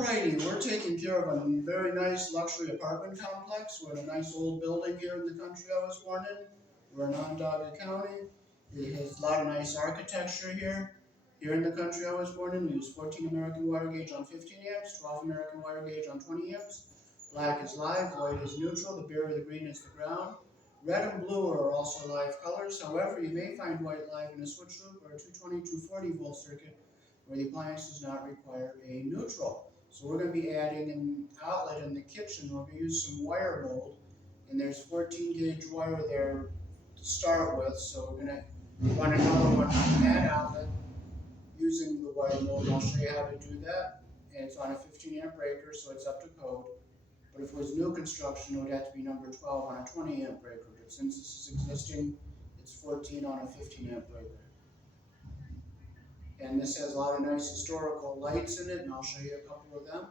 Alrighty, we're taking care of a very nice luxury apartment complex. We're in a nice old building here in the country I was born in. We're in Onondaga County. It has a lot of nice architecture here. Here in the country I was born in, we use 14 American wire gauge on 15 amps, 12 American wire gauge on 20 amps. Black is live, white is neutral, the berry, the green is the ground. Red and blue are also live colors. However, you may find white live in a switch loop or a 220, 240 volt circuit where the appliance does not require a neutral. So we're going to be adding an outlet in the kitchen. We're going to use some wire mold, and there's 14 gauge wire there to start with. So we're going to run another one from that outlet using the wire mold. I'll show you how to do that. And it's on a 15 amp breaker, so it's up to code. But if it was new construction, it would have to be number 12 on a 20 amp breaker. But since this is existing, it's 14 on a 15 amp breaker. And this has a lot of nice historical lights in it, and I'll show you a couple of them.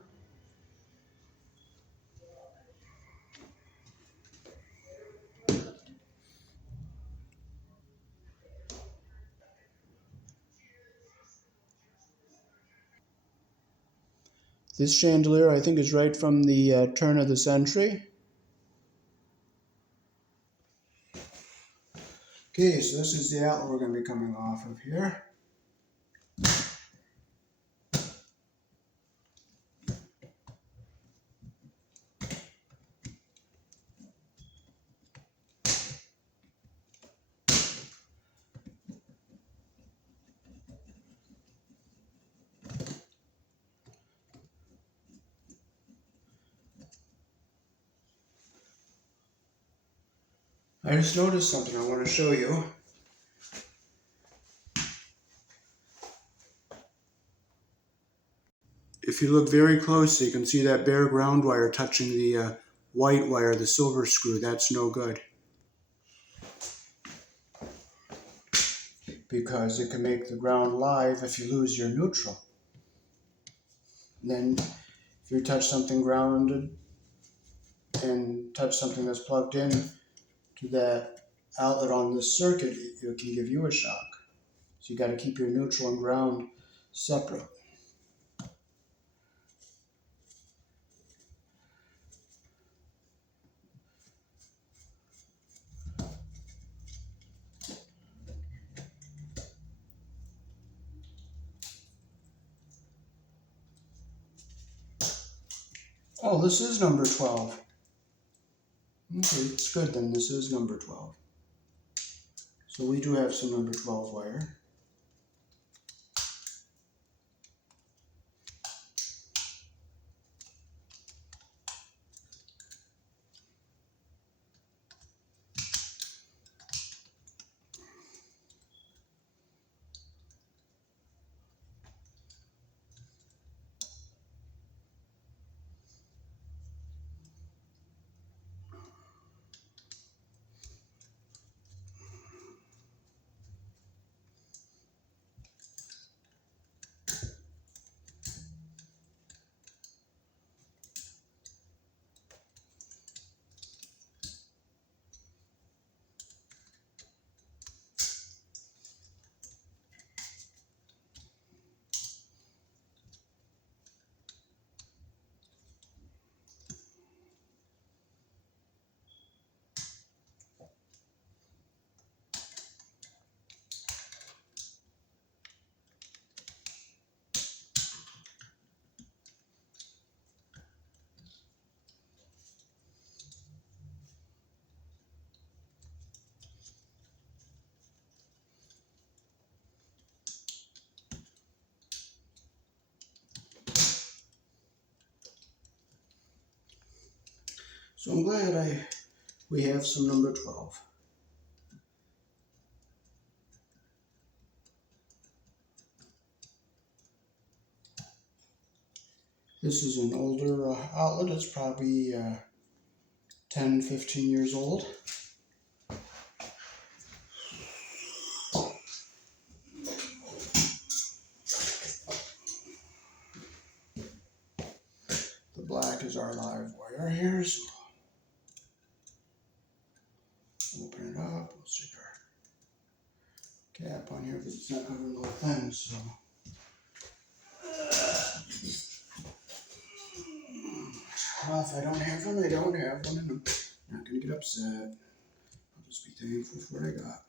This chandelier, I think, is right from the turn of the century. Okay, so this is the outlet we're going to be coming off of here. I just noticed something I want to show you. If you look very closely, you can see that bare ground wire touching the white wire, the silver screw. That's no good, because it can make the ground live if you lose your neutral. And then if you touch something grounded and touch something that's plugged in to that outlet on this circuit, it can give you a shock. So you got to keep your neutral and ground separate. Oh, this is number 12. Okay, it's good then. This is number 12. So we do have some number 12 wire. So I'm glad we have some number 12. This is an older outlet. It's probably 10, 15 years old. The black is our live wire here, so open it up. We'll stick our cap on here, but it's not covering the whole thing, so. If I don't have one, I don't have one, and I'm not going to get upset. I'll just be thankful for what I got.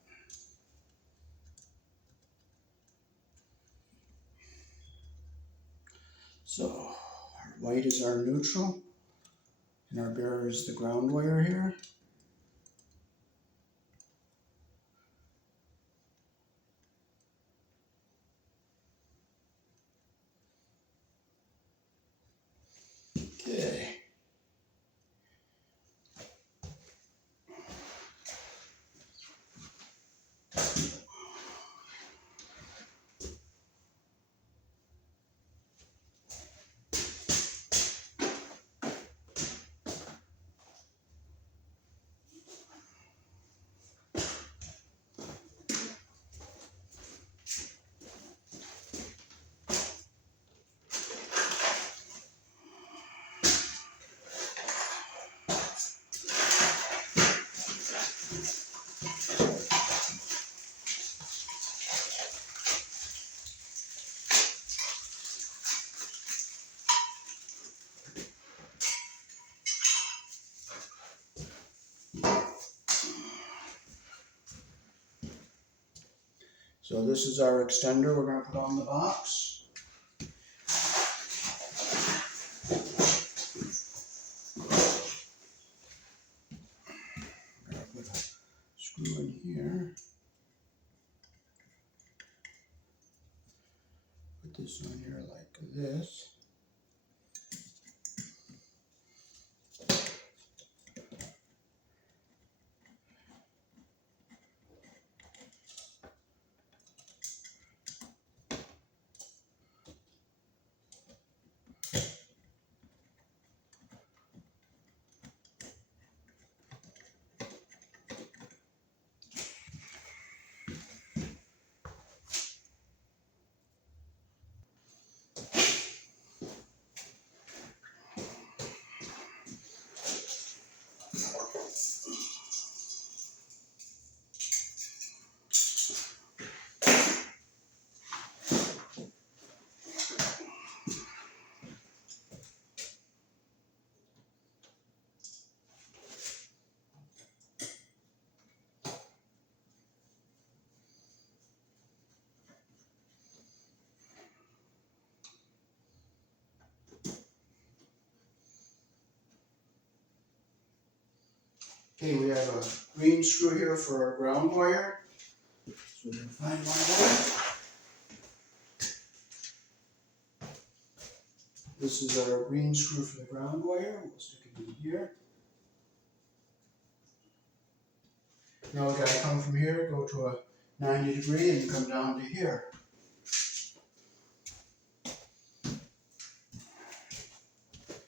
So, our white is our neutral, and our bearer is the ground wire here. Okay. So this is our extender we're going to put on the box. I'm going to put a screw in here. Put this on here like this. Okay, we have a green screw here for our ground wire. So we're going to find one there. This is our green screw for the ground wire. We'll stick it in here. Now we got to come from here, go to a 90 degree, and come down to here.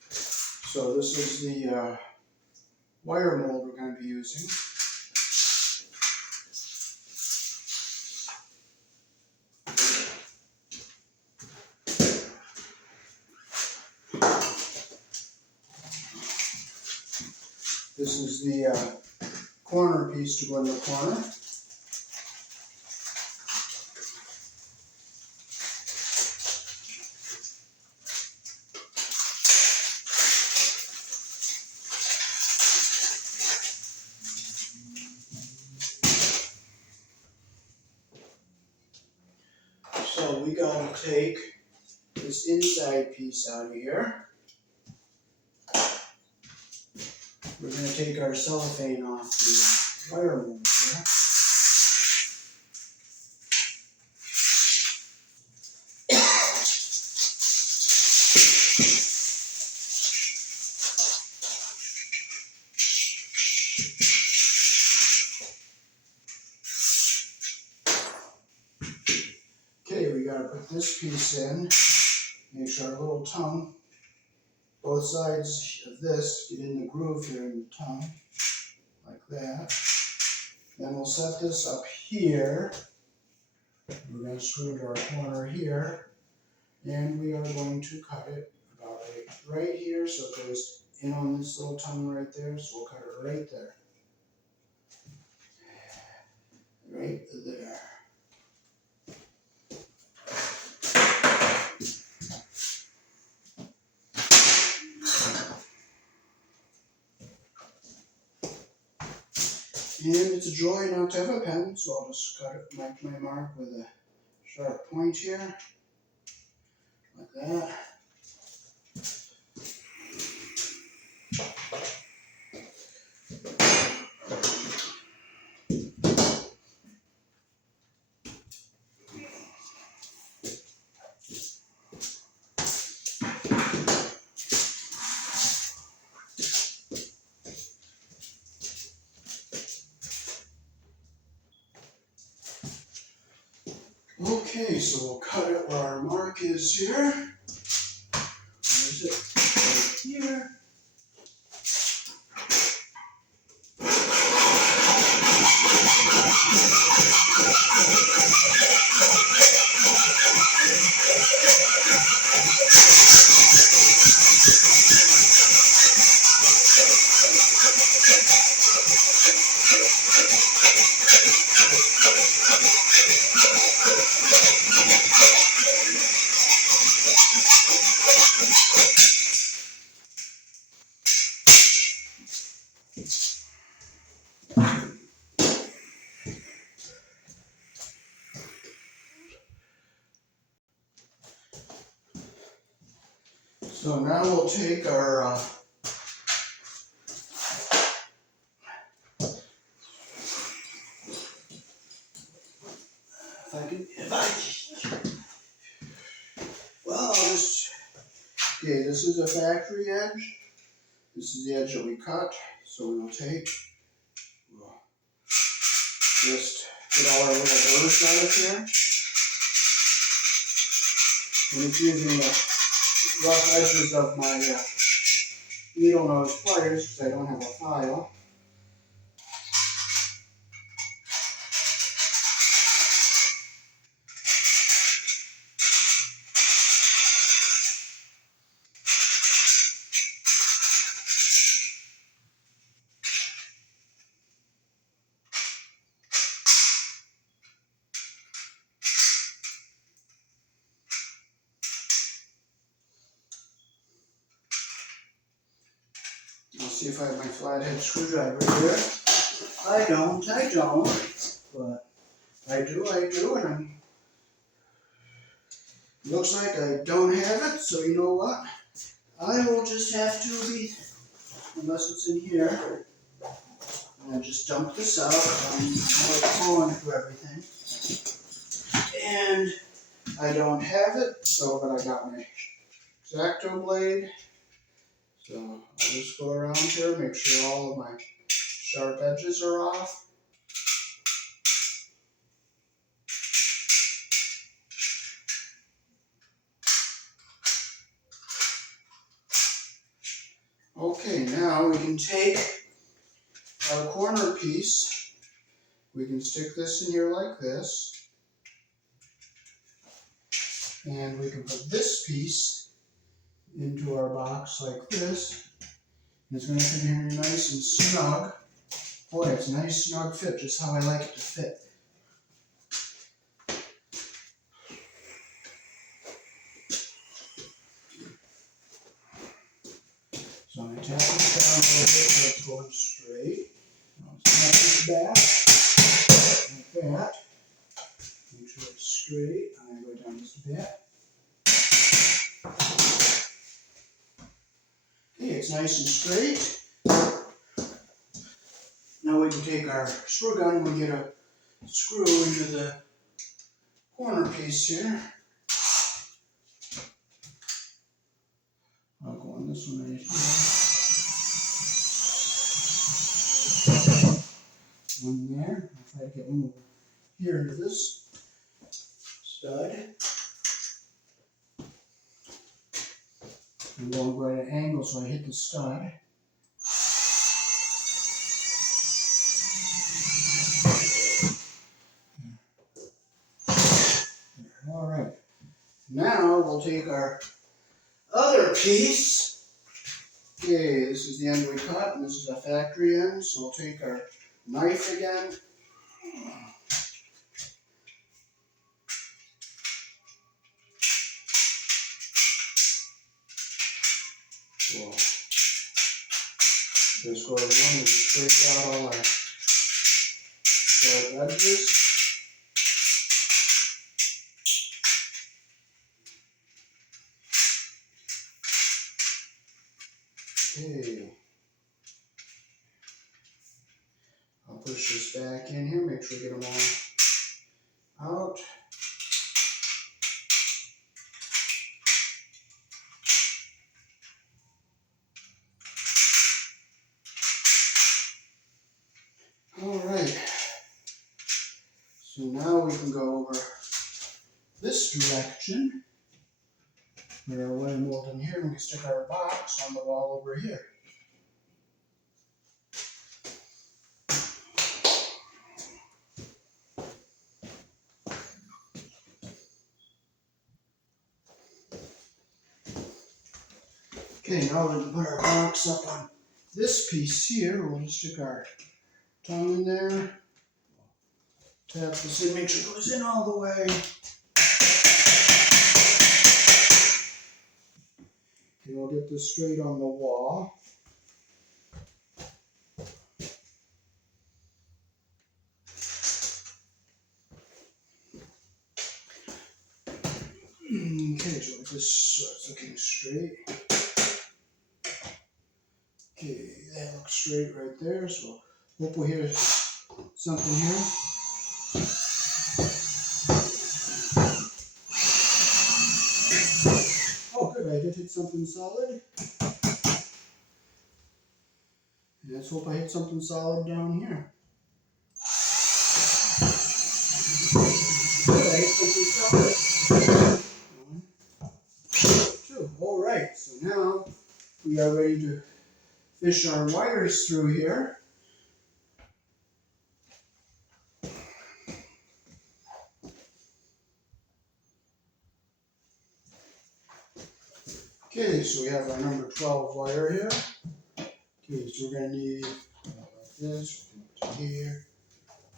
So this is the wire mold we're going to be using. This is the corner piece to go in the corner. So we got to take this inside piece out of here. We're going to take our cellophane off the wire mold here. Okay, we got to put this piece in. Make sure our little tongue, both sides of this, get in the groove here in the tongue, like that. Then we'll set this up here. We're going to screw to our corner here, and we are going to cut it about right here, so it goes in on this little tongue right there, so we'll cut it right there. Right there. And it's a joy not to have a pen, so I'll just cut it, make my mark with a sharp point here, like that. Okay, so we'll cut it where our mark is here. Where is it? Right here. So now we'll take our okay, this is a factory edge. This is the edge that we cut. So we'll just get all our little burrs out of here. And it's using the rough edges of my needle nose pliers because I don't have a file. I'll see if I have my flathead screwdriver here. I don't, but I do, and looks like I don't have it, so you know what? I will just have to be, unless it's in here, and just dump this out. I'm like through everything. And I don't have it, but I got my X-Acto blade. So I'll just go around here, make sure all of my sharp edges are off. Okay, now we can take our corner piece, we can stick this in here like this, and we can put this piece into our box like this. And it's going to fit in here nice and snug. Boy, it's a nice snug fit, just how I like it to fit. So I'm going to tap this down a little bit so it's going straight. Now let's tap this back, like that. Make sure it's straight. I'm going to go down just a bit. Okay, it's nice and straight. Now we can take our screw gun and we get a screw into the corner piece here. I'll go on this one right here. One there. I'll try to get one over here into this stud. I'm going right at an angle so I hit the stud. Alright. Now we'll take our other piece. Okay, this is the end we cut, and this is a factory end, so we'll take our knife again. We'll just go around and scrape out all our sharp edges. Okay. I'll push this back in here, make sure we get them all out. Alright. So now we can go over this direction. Put our wire mold in here and we stick our box on the wall over here. Okay, now we can put our box up on this piece here. We'll just stick our tongue in there. Tap this in, make sure it goes in all the way. And we'll get this straight on the wall. Okay, so it's looking straight. Okay, that looks straight right there, so hope we hear something here. Oh good, I did hit something solid. Let's hope I hit something solid down here. Good, I hit something solid. 1, 2. Alright, so now we are ready to fish our wires through here. Okay, so we have our number 12 wire here. Okay, so we're going to need like this, to here,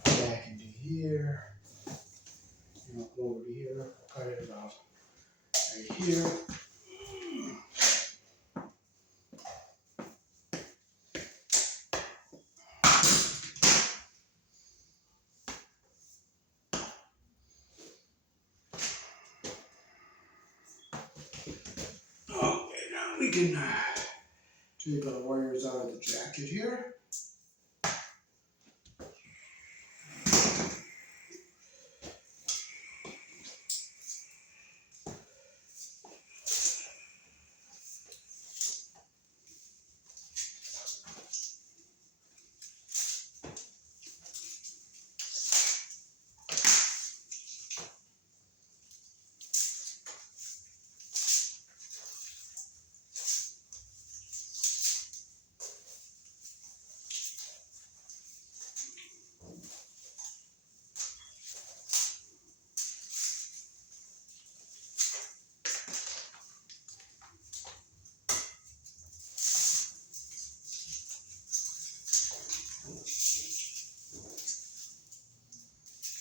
back into here, and up over to here, cut it about right here. Okay, now we can take our wires out of the jacket here.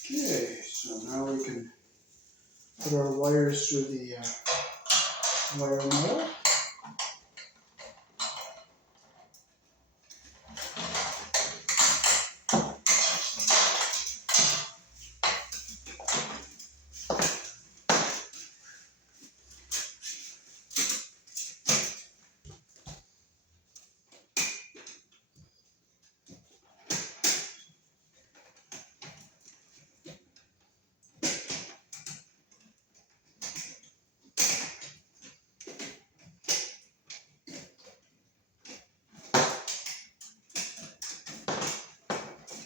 Okay, so now we can put our wires through the wire mold.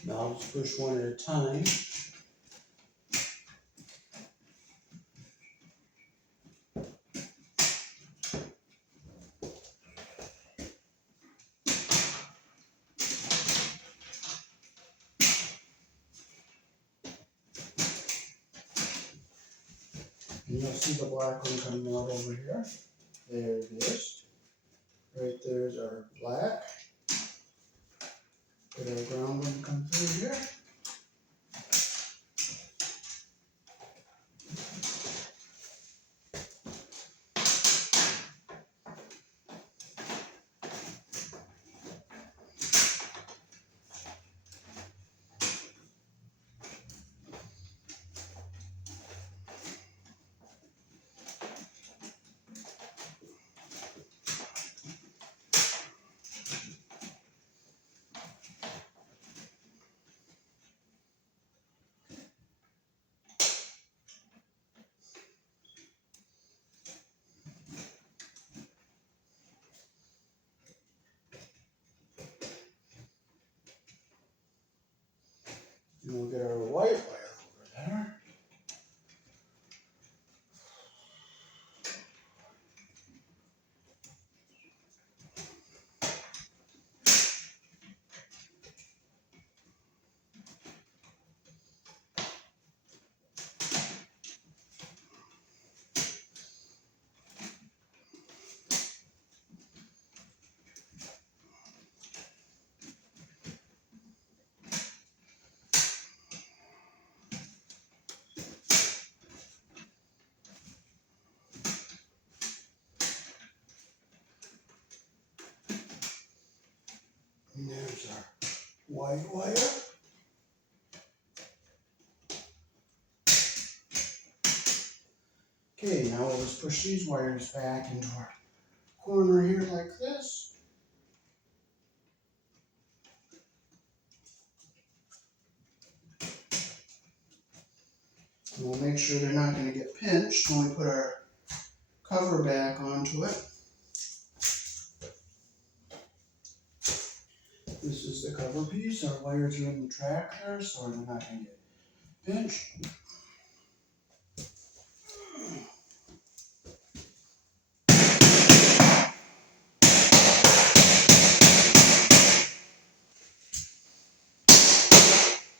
Now let's push one at a time. And you'll see the black one coming out over here. There it is. Right there's our black. Get our brown one come through here. And we'll get our white wire over there. And there's our white wire. Okay, now we'll just push these wires back into our corner here like this. And we'll make sure they're not going to get pinched when we put our cover back onto it. This is the cover piece. Our wires are in the track there, so they're not going to get pinched.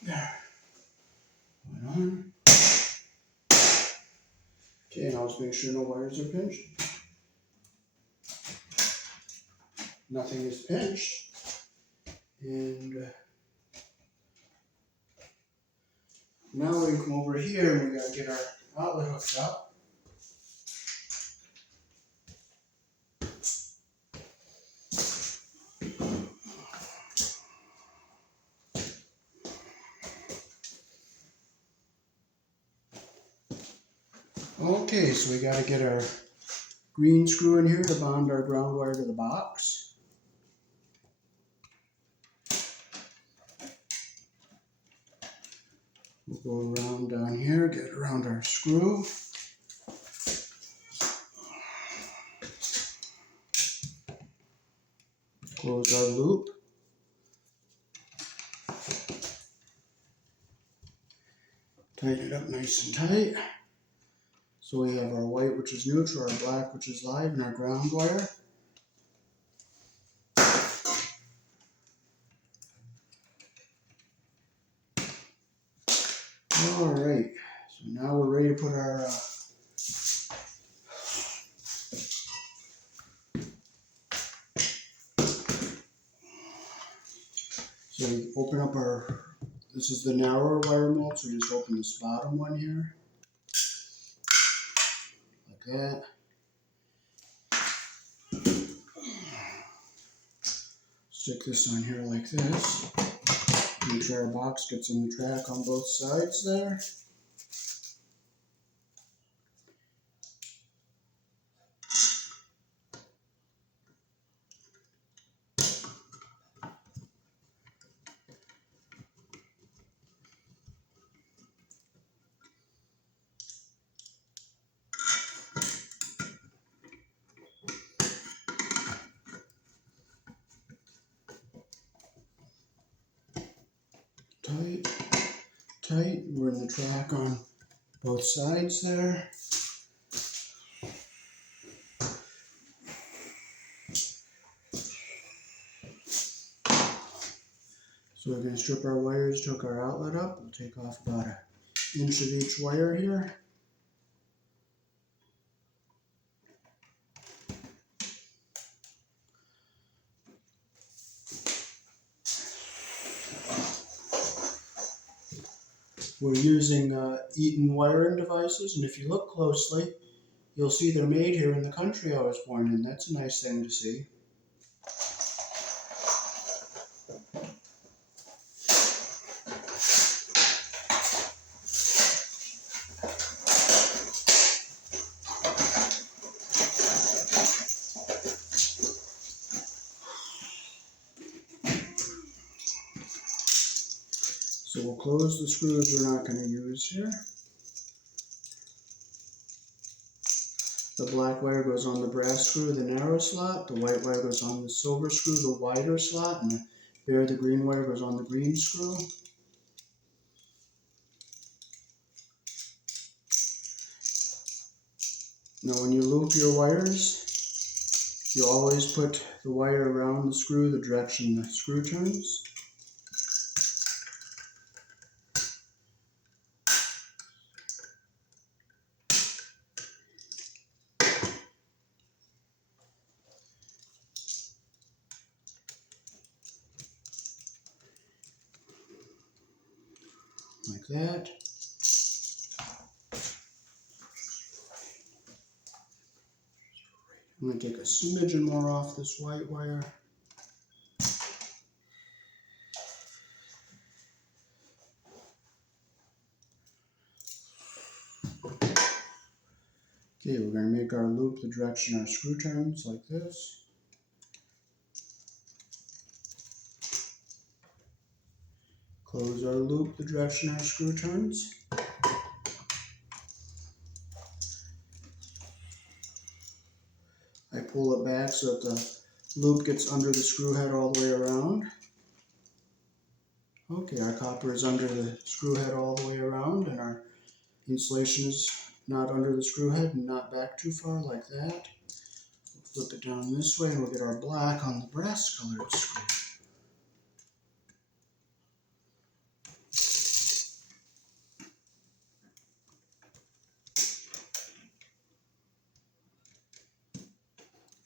There. Going on. Okay, now let's make sure no wires are pinched. Nothing is pinched. And now we can come over here and we gotta get our outlet hooked up. Okay, so we gotta get our green screw in here to bond our ground wire to the box. We'll go around down here, get around our screw. Close our loop. Tighten it up nice and tight. So we have our white, which is neutral, our black, which is live, and our ground wire. Alright, so now we're ready to put our so we open up our, this is the narrower wire mold, so we just open this bottom one here, like that. Stick this on here like this. Make sure our box gets in the track on both sides there. Tight, tight. We're in the track on both sides there. So we're going to strip our wires, hook our outlet up. We'll take off about an inch of each wire here. We're using Eaton wiring devices, and if you look closely, you'll see they're made here in the country I was born in. That's a nice thing to see. So we'll close the screws we're not going to use here. The black wire goes on the brass screw, the narrow slot. The white wire goes on the silver screw, the wider slot. And the green wire goes on the green screw. Now when you loop your wires, you always put the wire around the screw the direction the screw turns. Like that. I'm going to take a smidgen more off this white wire. Okay, we're going to make our loop the direction our screw turns, like this. Close our loop the direction our screw turns. I pull it back so that the loop gets under the screw head all the way around. Okay, our copper is under the screw head all the way around, and our insulation is not under the screw head and not back too far, like that. We'll flip it down this way and we'll get our black on the brass colored screw.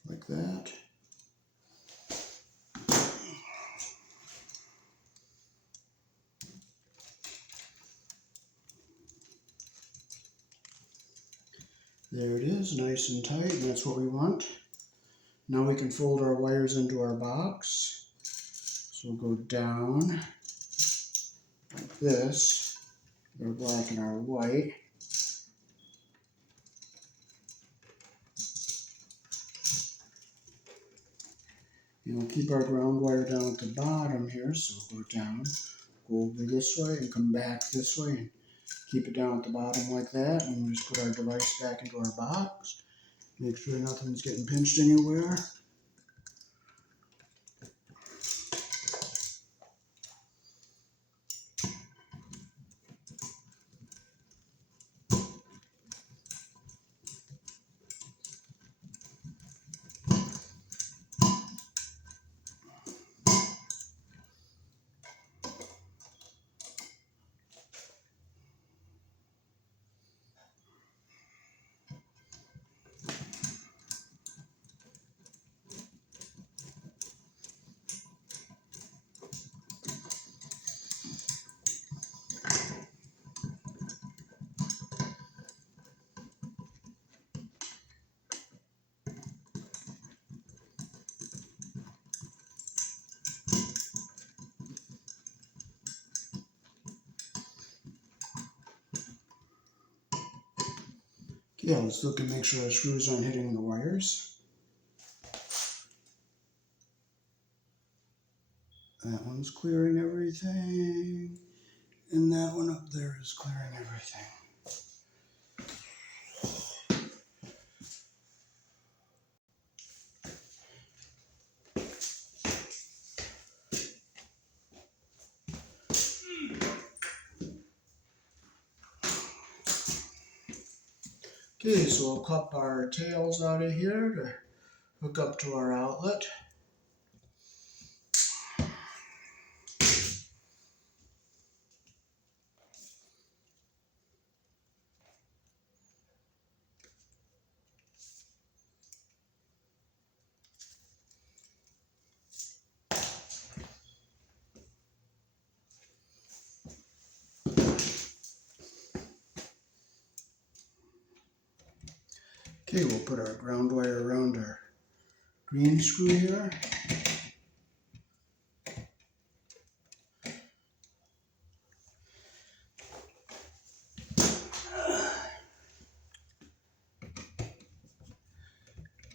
Like that. There it is, nice and tight, and that's what we want. Now we can fold our wires into our box. So we'll go down like this, our black and our white. And we'll keep our ground wire down at the bottom here, so we'll go down, go over this way and come back this way and keep it down at the bottom like that, and we'll just put our device back into our box. Make sure nothing's getting pinched anywhere. Yeah, let's look and make sure our screws aren't hitting the wires. That one's clearing everything, and that one up there is clearing everything. Okay, so we'll cup our tails out of here to hook up to our outlet. Okay, we'll put our ground wire around our green screw here.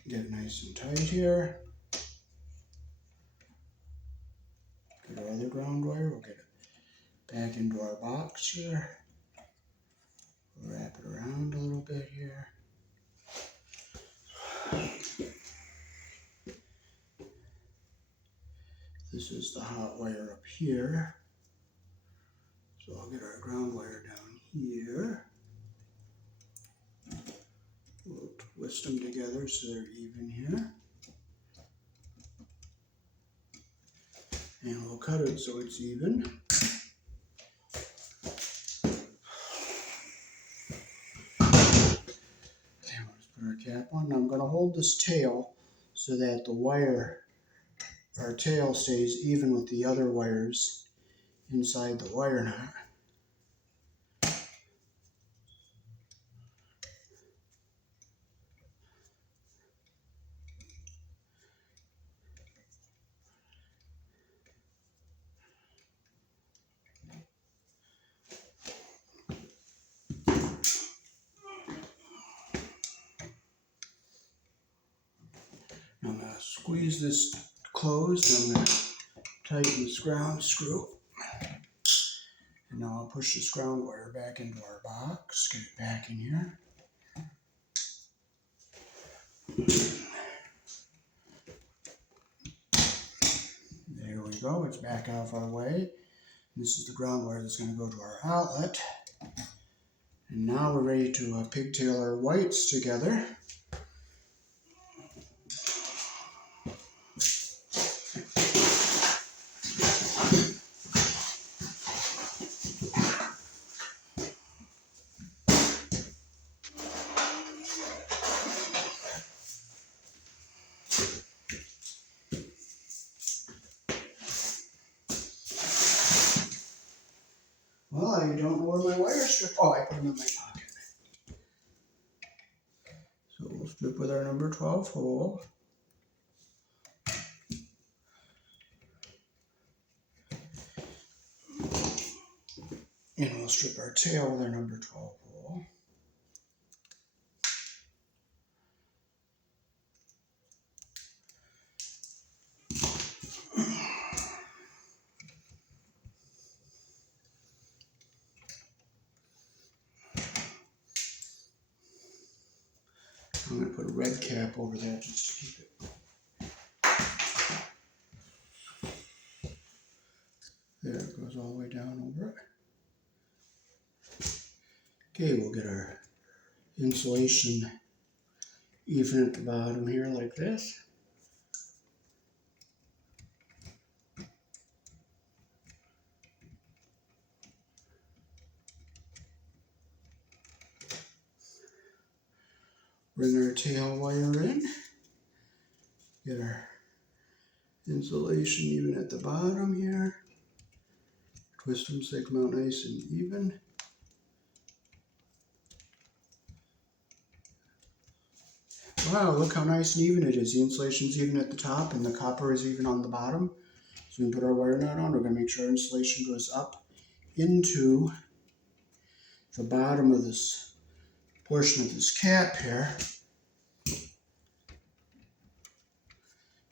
Get it nice and tight here. Get our other ground wire, we'll get it back into our box here. We'll wrap it around a little bit here. This is the hot wire up here. So I'll get our ground wire down here. We'll twist them together so they're even here. And we'll cut it so it's even. Okay, let's put our cap on. Now I'm going to hold this tail so that the wire, our tail, stays even with the other wires inside the wire knot. I'm going to squeeze this closed, and I'm going to tighten this ground screw. And now I'll push this ground wire back into our box, get it back in here. There we go, it's back out of our way. This is the ground wire that's going to go to our outlet. And now we're ready to pigtail our whites together. Well, I don't know where my wire strip. Oh, I put them in my pocket. So we'll strip with our number 12 hole. And we'll strip our tail with our number 12 hole. I'm going to put a red cap over that just to keep it. There, it goes all the way down over it. Okay, we'll get our insulation even at the bottom here like this. Bring our tail wire in. Get our insulation even at the bottom here. Twist them so they come out nice and even. Wow, look how nice and even it is. The insulation's even at the top and the copper is even on the bottom. So we can put our wire knot on. We're going to make sure our insulation goes up into the bottom of this portion of this cap here.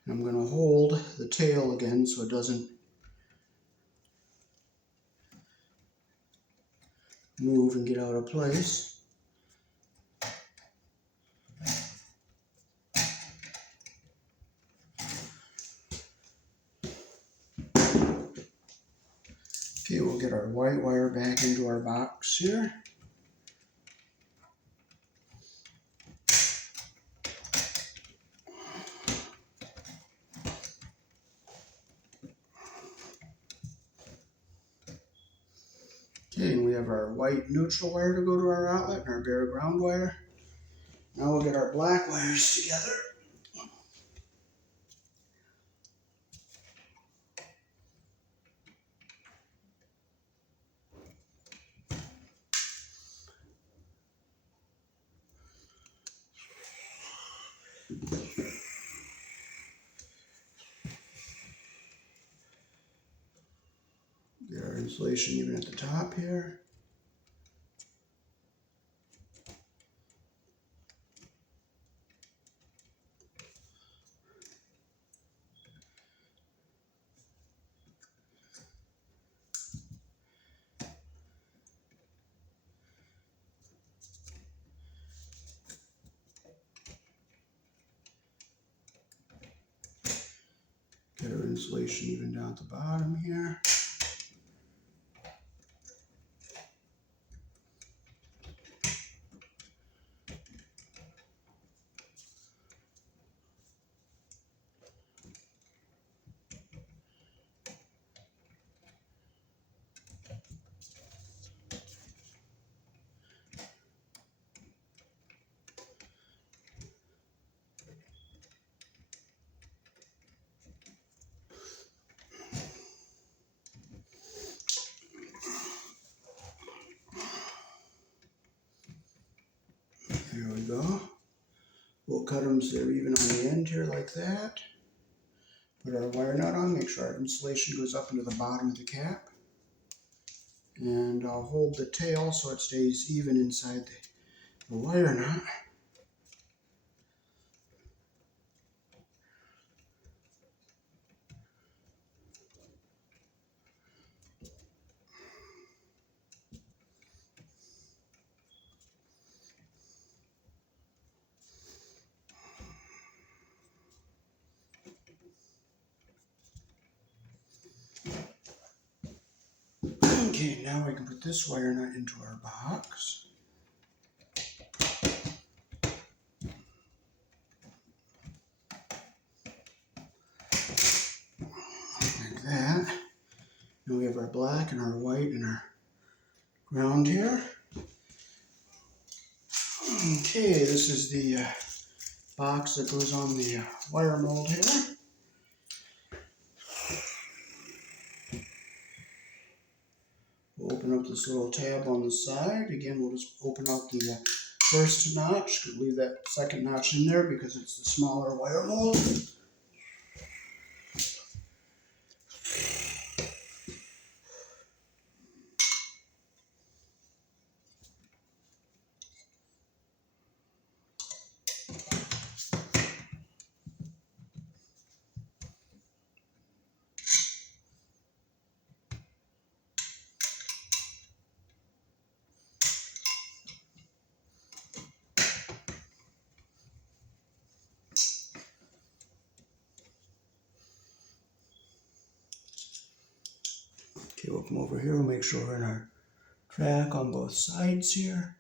And I'm going to hold the tail again so it doesn't move and get out of place. Okay, we'll get our white wire back into our box here. Okay, and we have our white neutral wire to go to our outlet and our bare ground wire. Now we'll get our black wires together. Get our insulation even at the top here. Get our insulation even down at the bottom here. There we go. We'll cut them so they're even on the end here like that. Put our wire nut on, make sure our insulation goes up into the bottom of the cap. And I'll hold the tail so it stays even inside the wire nut. Okay, now we can put this wire nut into our box. Like that. Now we have our black and our white and our ground here. Okay, this is the box that goes on the wire mold here. We'll open up this little tab on the side. Again, we'll just open out the first notch. Leave that second notch in there because it's the smaller wire mold. Okay, we'll come over here and make sure we're in our track on both sides here.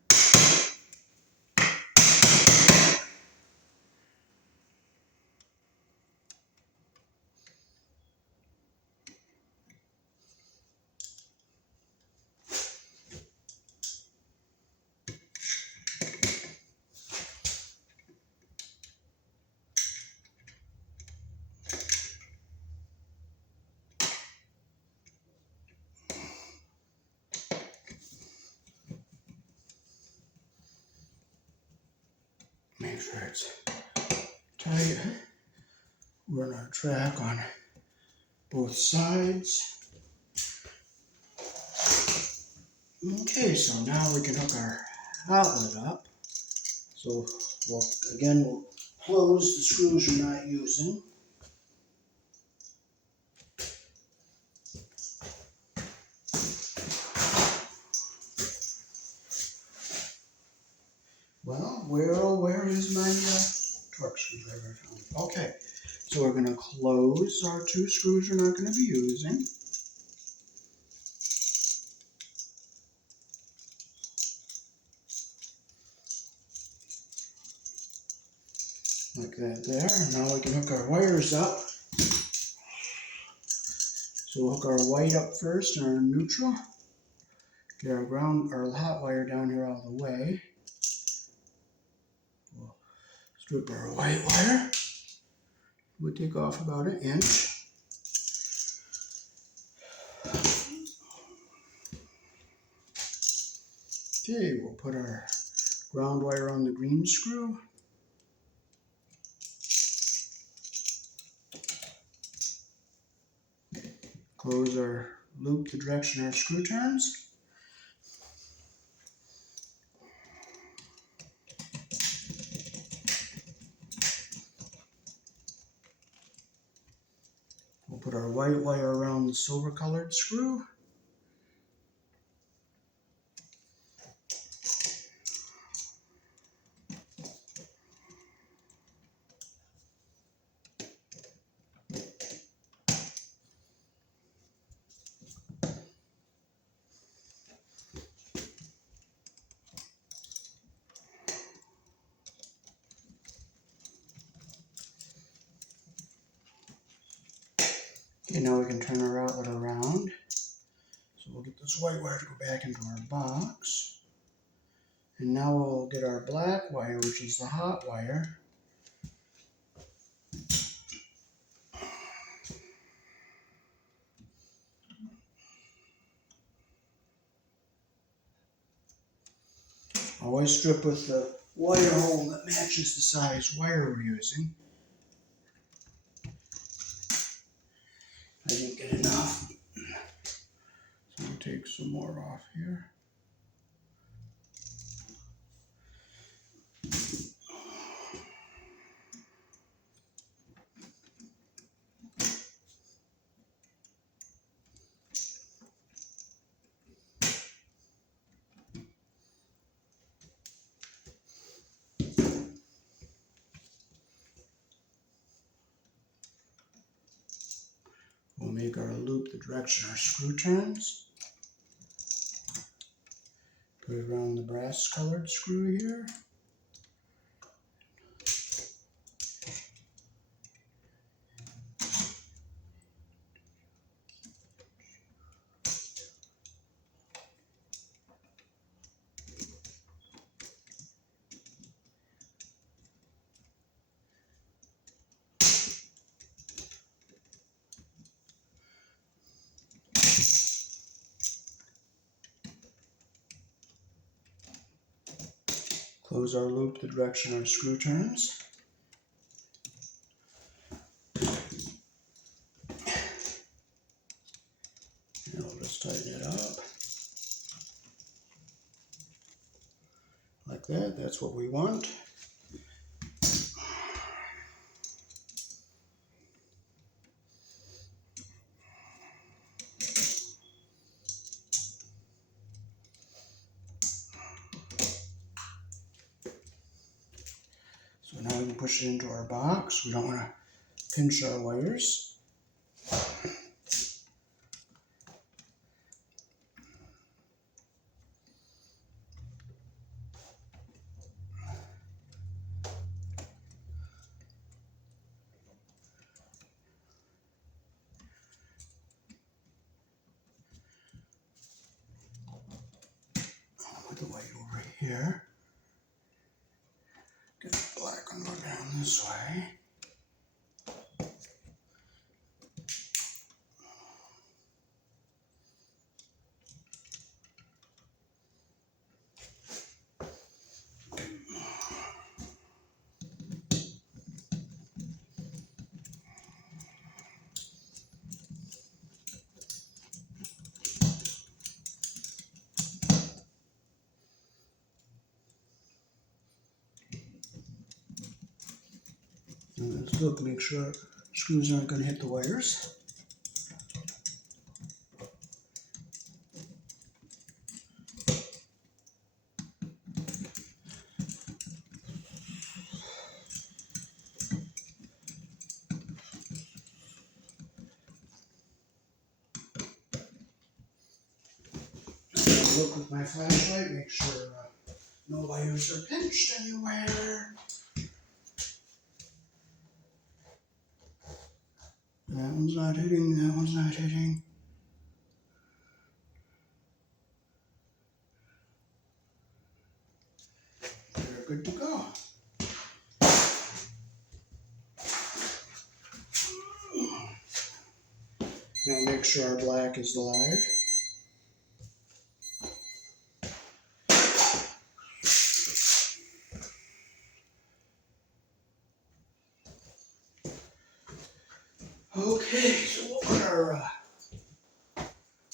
Make sure it's tight. We're in our track on both sides. Okay, so now we can hook our outlet up. So we'll close the screws you're not using. Well, where is my torque screwdriver found? Okay, so we're going to close our two screws we're not going to be using. Like that there, and now we can hook our wires up. So we'll hook our white up first and our neutral. Get our hot wire down here out of the way. We'll strip our white wire. We'll take off about 1 inch. Okay, we'll put our ground wire on the green screw. Close our loop the direction our screw turns. We'll put our white wire around the silver colored screw. Okay, now we can turn our outlet around. So we'll get this white wire to go back into our box. And now we'll get our black wire, which is the hot wire. Always strip with the wire hole that matches the size wire we're using. I didn't get enough, so I'll take some more off here. We'll make our loop the direction our screw turns. Put it around the brass colored screw here. Close our loop the direction our screw turns. And we'll just tighten it up. Like that, that's what we want. So now we can push it into our box. We don't want to pinch our wires. Put the white over here. Get the black one go down this way. And let's look, make sure screws aren't going to hit the wires. Look with my flashlight, make sure no wires are pinched anywhere. That one's not hitting, that one's not hitting. We're good to go. Now make sure our black is live. Okay, so we'll put our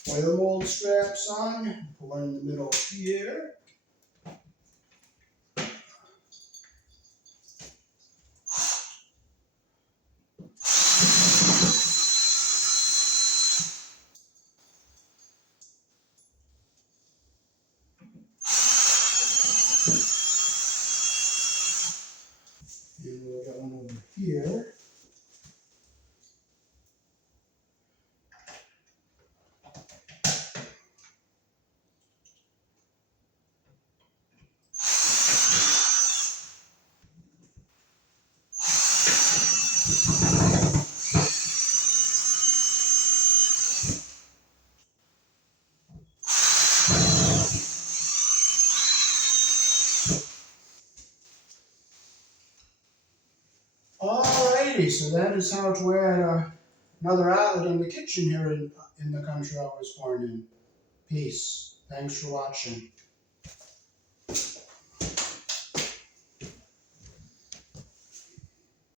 wire mold straps on. Put one in the middle here. And we'll get one over here. Alrighty, so that is how to add another outlet in the kitchen here in the country I was born in. Peace. Thanks for watching.